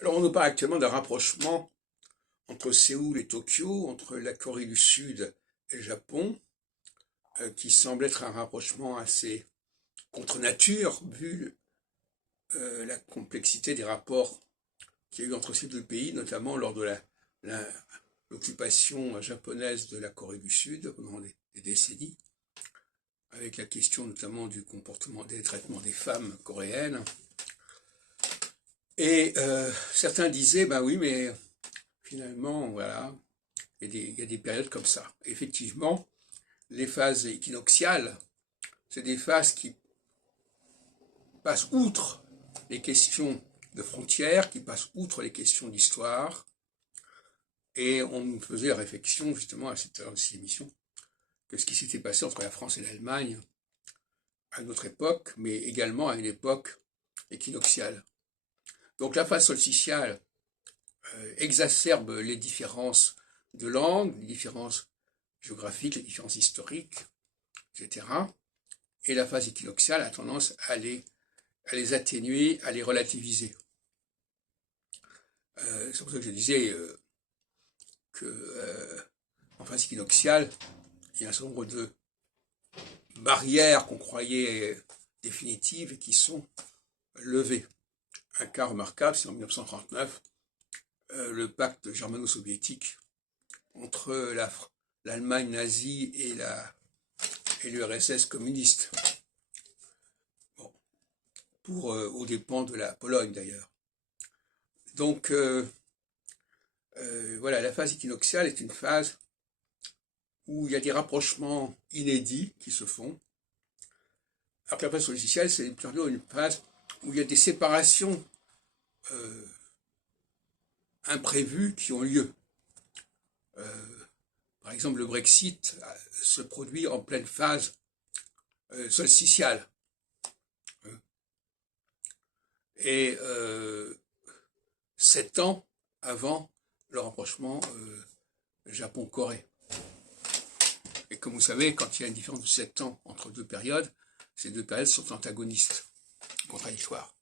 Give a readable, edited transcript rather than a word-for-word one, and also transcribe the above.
Alors, on nous parle actuellement d'un rapprochement entre Séoul et Tokyo, entre la Corée du Sud et le Japon, qui semble être un rapprochement assez contre nature, vu la complexité des rapports qu'il y a eu entre ces deux pays, notamment lors de l'occupation japonaise de la Corée du Sud pendant des décennies, avec la question notamment du comportement, des traitements des femmes coréennes. Et certains disaient, ben oui, mais finalement, voilà, il y a des périodes comme ça. Effectivement, les phases équinoxiales, c'est des phases qui passent outre les questions de frontières, qui passent outre les questions d'histoire. Et on me faisait la réflexion, justement, à cette émission, que ce qui s'était passé entre la France et l'Allemagne, à une autre époque, mais également à une époque équinoxiale. Donc la phase solsticiale exacerbe les différences de langue, les différences géographiques, les différences historiques, etc. Et la phase équinoxiale a tendance à les atténuer, à les relativiser. C'est pour ça que je disais qu'en phase équinoxiale, il y a un certain nombre de barrières qu'on croyait définitives et qui sont levées. Un cas remarquable, c'est en 1939, le pacte germano-soviétique entre l'Allemagne nazie et l'URSS communiste, bon, aux dépens de la Pologne d'ailleurs. Donc voilà, la phase équinoxiale est une phase où il y a des rapprochements inédits qui se font, alors que la phase solsticiale, c'est plutôt une phase où il y a des séparations imprévues qui ont lieu. Par exemple, le Brexit se produit en pleine phase solsticiale. Et 7 ans avant le rapprochement Japon-Corée. Et comme vous savez, quand il y a une différence de 7 ans entre deux périodes, ces deux périodes sont antagonistes, contradictoires.